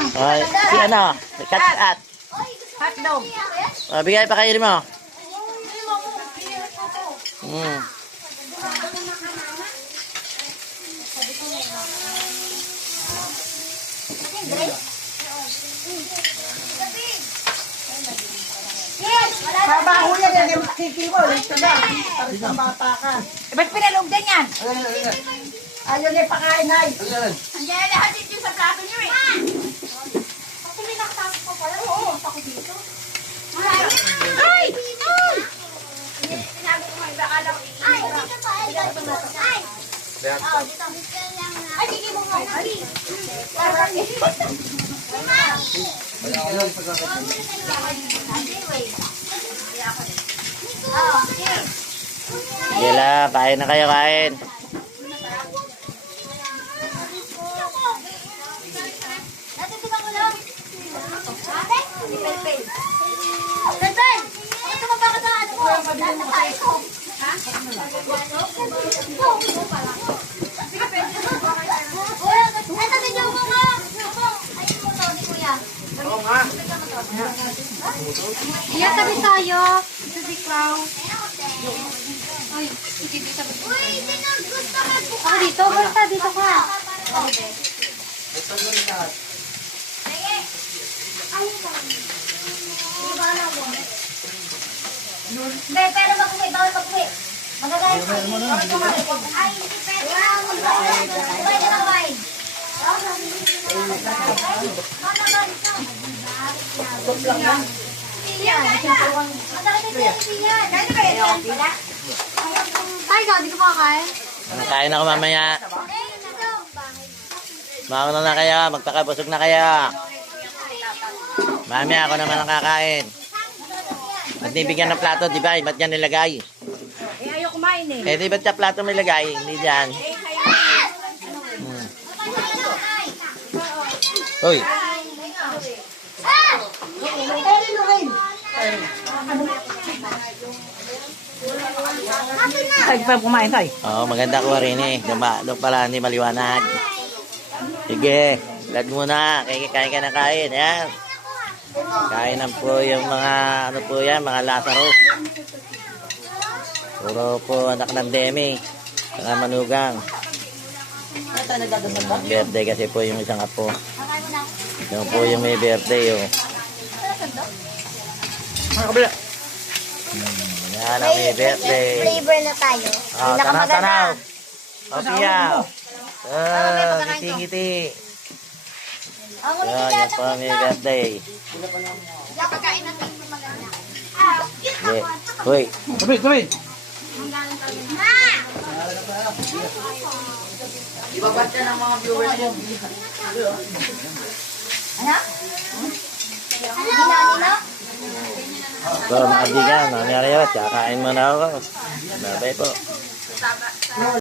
Ay, si ano? Kat at. Hotdog. Ah, bigay pa kayo mo. Hmm. Trabaho yan, yan yung kiki mo. Ito na. Parang sa bata ka. Eh, ba't pinalog din yan? Ayaw niya pakain, ay. Andiyan lahat dito sa plato niyo eh. Ako may nakatapos pa pala. Oo, ako dito. Ay! Sinabi ko may bakala ko. Ay, dito pa. Ay, dito pa. Ay! Oo, dito. Ay, sige mo nga. Ay! Oh. Sige la, kain na kayo, kain. Natitigan ko lang. Pelpel! Ito ba bakit ang ano mo? Nasa tayo. Ha? Kuya, ito video mo nga. Ayun mo to, ni Kuya. Oo nga. Iya, tabi tayo. Ito si Crow. Ay, sige, dito sa Uy, sino gusto magbukas? Ako dito, basta dito ka. Ito na rin lahat. Ayun ka. Ibala mo. Be, pero mag-uwi, bawal mag-uwi. Magagayos ka. Ay, hindi pwede. Pwede na kain. Ay, di ko makakain. Kain ako mamaya. Mauna na kayo, magpakabusog na kayo. Mami, ako naman ang kakain. Ba't nibigyan ng plato, di ba? Ba't yan nilagay? Eh, ayaw kumain eh. Eh, di ba't sa plato may lagay? Hindi dyan. Hmm. Uy, Ay, pa kumain tayo. Oo, maganda ko rin eh. Duma, doon pala hindi maliwanag. Sige, lad muna. Kain, kain ka na kain. Yan. Kain na po yung mga, ano po yan, mga Lazarus. Puro po anak ng Demi. Saka manugang. Birthday kasi po yung isang apo. Yung po yung may birthday, oh. Hmm, yan ang may birthday. Flavor na tayo. Oh, tanaw, tanaw. Oh, piyaw. Yan, po ang may birthday. Pagkain natin yung maganda. Hindi. Uy, Tabi, tabi. Ibabat ka ng mga viewers mo. Ano? Nino, Nino? so, mga kaibigan, nangyari yun. Kakain mo na ako. Babay po.